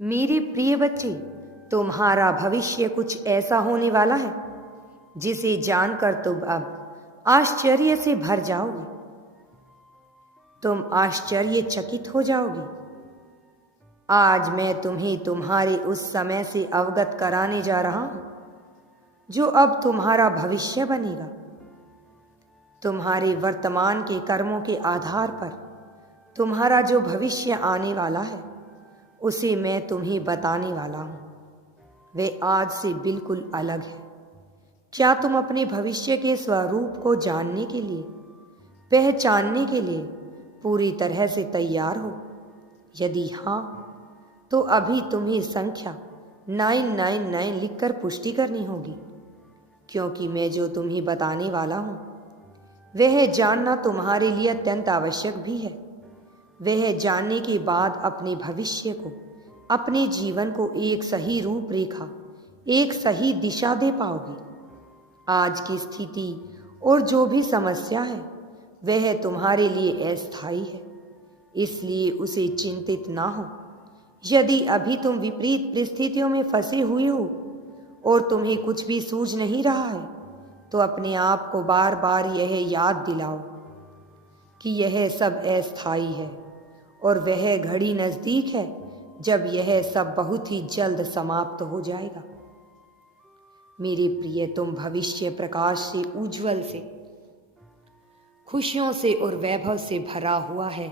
मेरे प्रिय बच्चे, तुम्हारा भविष्य कुछ ऐसा होने वाला है जिसे जानकर तुम अब आश्चर्य से भर जाओगे। तुम आश्चर्यचकित हो जाओगे। आज मैं तुम्हें तुम्हारे उस समय से अवगत कराने जा रहा हूं जो अब तुम्हारा भविष्य बनेगा। तुम्हारे वर्तमान के कर्मों के आधार पर तुम्हारा जो भविष्य आने वाला है उसे मैं तुम्हें बताने वाला हूं। वे आज से बिल्कुल अलग है। क्या तुम अपने भविष्य के स्वरूप को जानने के लिए, पहचानने के लिए पूरी तरह से तैयार हो? यदि हाँ, तो अभी तुम्हें संख्या 999 लिखकर पुष्टि करनी होगी, क्योंकि मैं जो तुम्हें बताने वाला हूं वह जानना तुम्हारे लिए अत्यंत आवश्यक भी है। वह जानने के बाद अपने भविष्य को, अपने जीवन को एक सही रूपरेखा, एक सही दिशा दे पाओगे। आज की स्थिति और जो भी समस्या है वह तुम्हारे लिए अस्थायी है, इसलिए उसे चिंतित ना हो। यदि अभी तुम विपरीत परिस्थितियों में फंसे हुए हो और तुम्हें कुछ भी सूझ नहीं रहा है, तो अपने आप को बार बार यह याद दिलाओ कि यह सब अस्थायी है और वह घड़ी नज़दीक है जब यह सब बहुत ही जल्द समाप्त हो जाएगा। मेरे प्रिय, तुम भविष्य प्रकाश से, उज्जवल से, खुशियों से और वैभव से भरा हुआ है।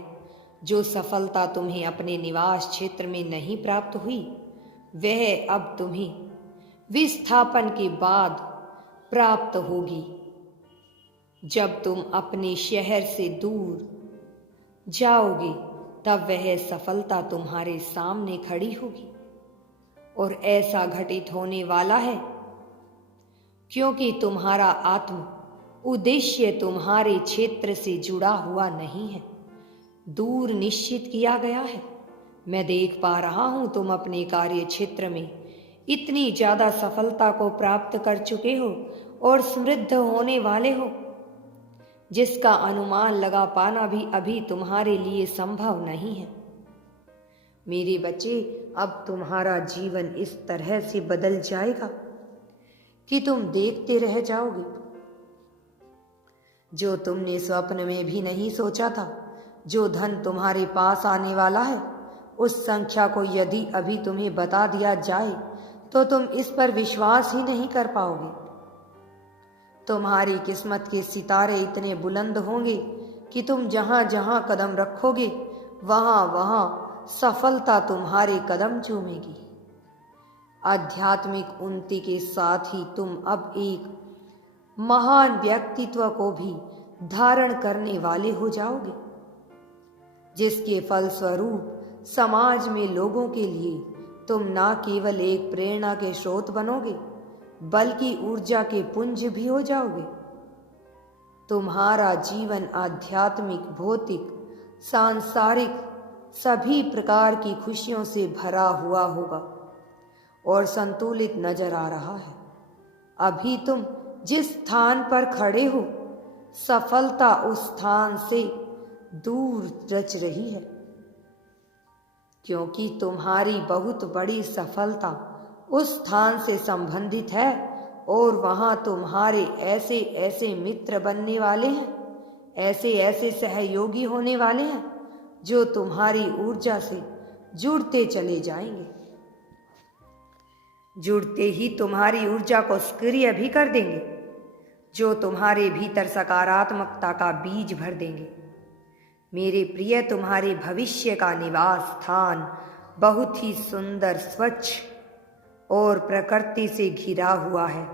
जो सफलता तुम्हें अपने निवास क्षेत्र में नहीं प्राप्त हुई वह अब तुम्हें विस्थापन के बाद प्राप्त होगी। जब तुम अपने शहर से दूर जाओगे तब वह सफलता तुम्हारे सामने खड़ी होगी। और ऐसा घटित होने वाला है क्योंकि तुम्हारा आत्म उद्देश्य तुम्हारे क्षेत्र से जुड़ा हुआ नहीं है, दूर निश्चित किया गया है। मैं देख पा रहा हूं तुम अपने कार्य क्षेत्र में इतनी ज्यादा सफलता को प्राप्त कर चुके हो और समृद्ध होने वाले हो जिसका अनुमान लगा पाना भी अभी तुम्हारे लिए संभव नहीं है। मेरे बच्चे, अब तुम्हारा जीवन इस तरह से बदल जाएगा कि तुम देखते रह जाओगे। जो तुमने स्वप्न में भी नहीं सोचा था, जो धन तुम्हारे पास आने वाला है, उस संख्या को यदि अभी तुम्हें बता दिया जाए तो तुम इस पर विश्वास ही नहीं कर पाओगे। तुम्हारी किस्मत के सितारे इतने बुलंद होंगे कि तुम जहां जहां कदम रखोगे वहां वहां सफलता तुम्हारे कदम चूमेगी। आध्यात्मिक उन्नति के साथ ही तुम अब एक महान व्यक्तित्व को भी धारण करने वाले हो जाओगे, जिसके फलस्वरूप समाज में लोगों के लिए तुम ना केवल एक प्रेरणा के स्रोत बनोगे बल्कि ऊर्जा के पुंज भी हो जाओगे। तुम्हारा जीवन आध्यात्मिक, भौतिक, सांसारिक सभी प्रकार की खुशियों से भरा हुआ होगा और संतुलित नजर आ रहा है। अभी तुम जिस स्थान पर खड़े हो, सफलता उस स्थान से दूर रच रही है, क्योंकि तुम्हारी बहुत बड़ी सफलता उस स्थान से संबंधित है और वहां तुम्हारे ऐसे ऐसे मित्र बनने वाले हैं, ऐसे ऐसे सहयोगी होने वाले हैं जो तुम्हारी ऊर्जा से जुड़ते चले जाएंगे। जुड़ते ही तुम्हारी ऊर्जा को सक्रिय भी कर देंगे, जो तुम्हारे भीतर सकारात्मकता का बीज भर देंगे। मेरे प्रिय, तुम्हारे भविष्य का निवास स्थान बहुत ही सुंदर, स्वच्छ और प्रकृति से घिरा हुआ है।